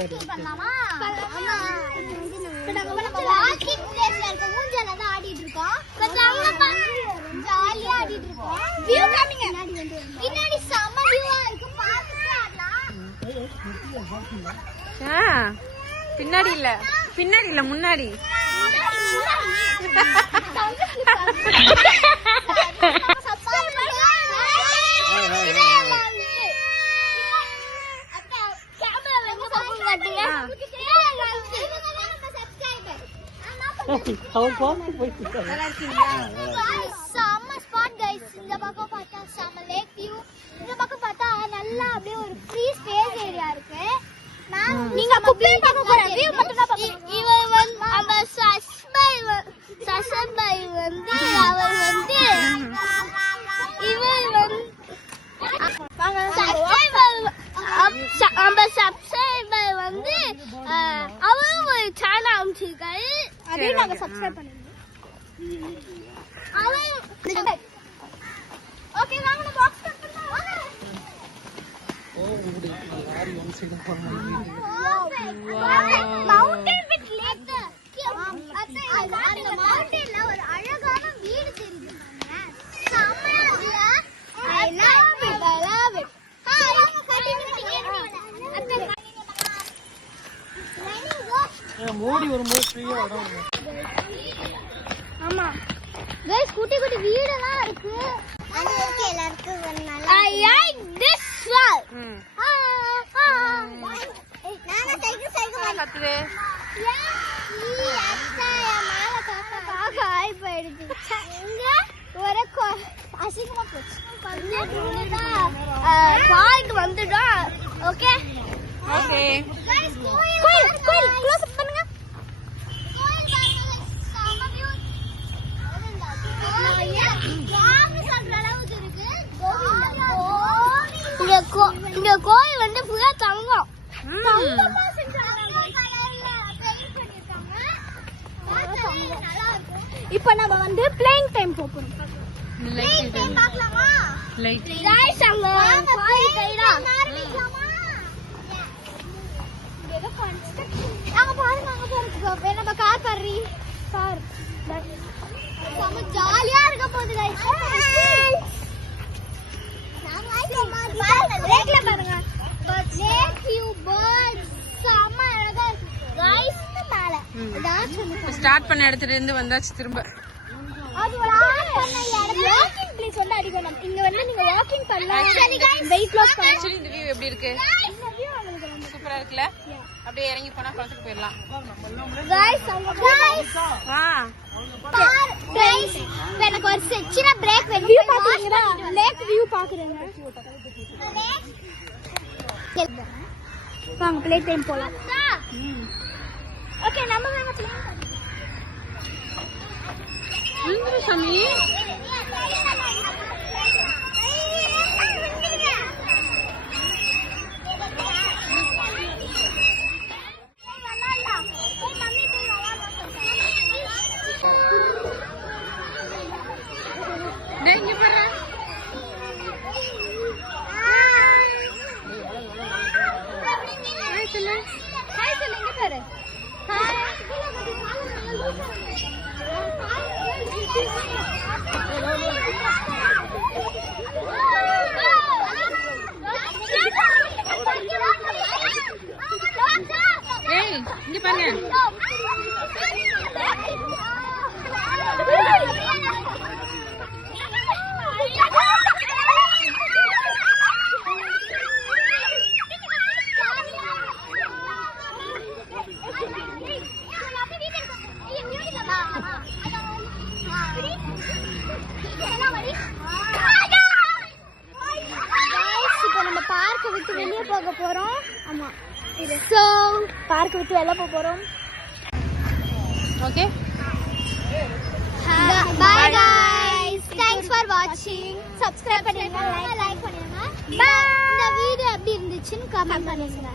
Walking பண்ணலாமா? Walking பிளேஸ்ல இருக்க ஊஞ்சல்ல தான் ஆடிட்டு இருக்கோம். ஜாலியா ஆடிட்டு இருக்கோம். வியூ காமிங்க. பின்னாடி செம்ம வியூவா இருக்கு. பாத்துட்டு ஆடலாம். பின்னாடி இல்ல முன்னாடி. இந்த பக்கம் பார்த்தா செம்ம லேக் வியூ, இந்த பக்கம் பார்த்தா நல்லா அப்படியே ஒரு ஃப்ரீ ஸ்பேஸ் ஏரியா இருக்கு. நீங்க குப்பை பார்க்க போற வியூ மட்டும் தான் பார்க்கணும். இவன் வந்து அந்த சஸ்பை வந்து அவர் வந்து இவன் வந்து அந்த சப்ஸ்கிரைபர் வந்து அவரும் ஒரு சேனல் அமைச்சிருக்காரு. அதையும் நாங்க சப்ஸ்கிரைப் பண்ணிருந்தோம். ஓகே வாங்க நம்ம பாக்ஸ் கட் பண்ணலாம். வாங்க. Mountain with lake. அந்த மவுண்டன்ல ஒரு அழகான வீடு தெரியுது. செமையா இல்ல? I love it. மோடி வரும்போது ஃப்ரீயா வரும். ஆமா गाइस குட்டி குட்டி வீடெல்லாம் இருக்கு. அது ஓகே எல்லாருக்கும் வரனால I like this one. நானா சைக்கிள் கத்துது. அச்சா மேல காக்கா ஆய் போயிடுச்சு. இங்க ஒரு அசிங்கமா போச்சு. பார்க் வந்துட்டோம். ஓகே ஓகே गाइस கோயில் க்ளோஸ் அப் பண்ணுங்க. இந்த கோயில் வந்து புறா தங்கம். இப்ப நம்ம வந்து பிளேயிங் டைம் போறோம். பிளேயிங் டைம் பார்க்கலாமா? லைட் गाइस அங்க கோயில் கைடா ஆரம்பிக்கலாமா? ஏதோ கன்ஸ்ட்ரக்ஷன் அங்க பாருங்க நம்ம கார் பர்றி கார் நம்ம ஜாலியா இருக்க போகுது गाइस. பிரேக்ல பாருங்க லேக் வியூ பேர்ட்ஸ் செம்ம அழகா இருக்கு गाइस. மேல இதாச்சு ஸ்டார்ட் பண்ண இடத்துல இருந்து வந்தாச்சு திரும்ப. அது வாக்கிங் பண்ண இடம். வாக்கிங் ப்ளேஸ் வந்து அடிக்கணும். இங்க வந்து நீங்க வாக்கிங் பண்ணலாம். வெயிட் லாஸ் பண்ணலாம். ஆக்சுவலி இந்த வியூ எப்படி இருக்கு? இந்த வியூ உங்களுக்கு ரொம்ப சூப்பரா இருக்குல? அப்படியே இறங்கி போனா குளத்துக்கு போயிடலாம். गाइस गाइस गाइस எனக்கு ஒரு சின்ன பிரேக் வேணும். வியூ பாக்குறீங்களா? லேக் வியூ பாக்குறீங்க. வாங்க ப்ளே டைம் போலாம். ஓகே நம்ம வாங்க ப்ளே டைம். சாமி இங்க பாரு. ஹாய் சொல்லு. ஹாய் சொல்லுங்க பாரு. ஹாய் ஏய் இங்க பாருங்க. இப்போ நம்ம பார்க்க விட்டு வெளியே போக போறோம். ஆமா சோ பார்க்க விட்டு வெளியே போக போறோம். Okay bye guys, thanks for watching. subscribe பண்ணுங்க, லைக் பண்ணுங்க. இந்த வீடியோ எப்படி இருந்துச்சுன்னு கமெண்ட் பண்ணுங்க.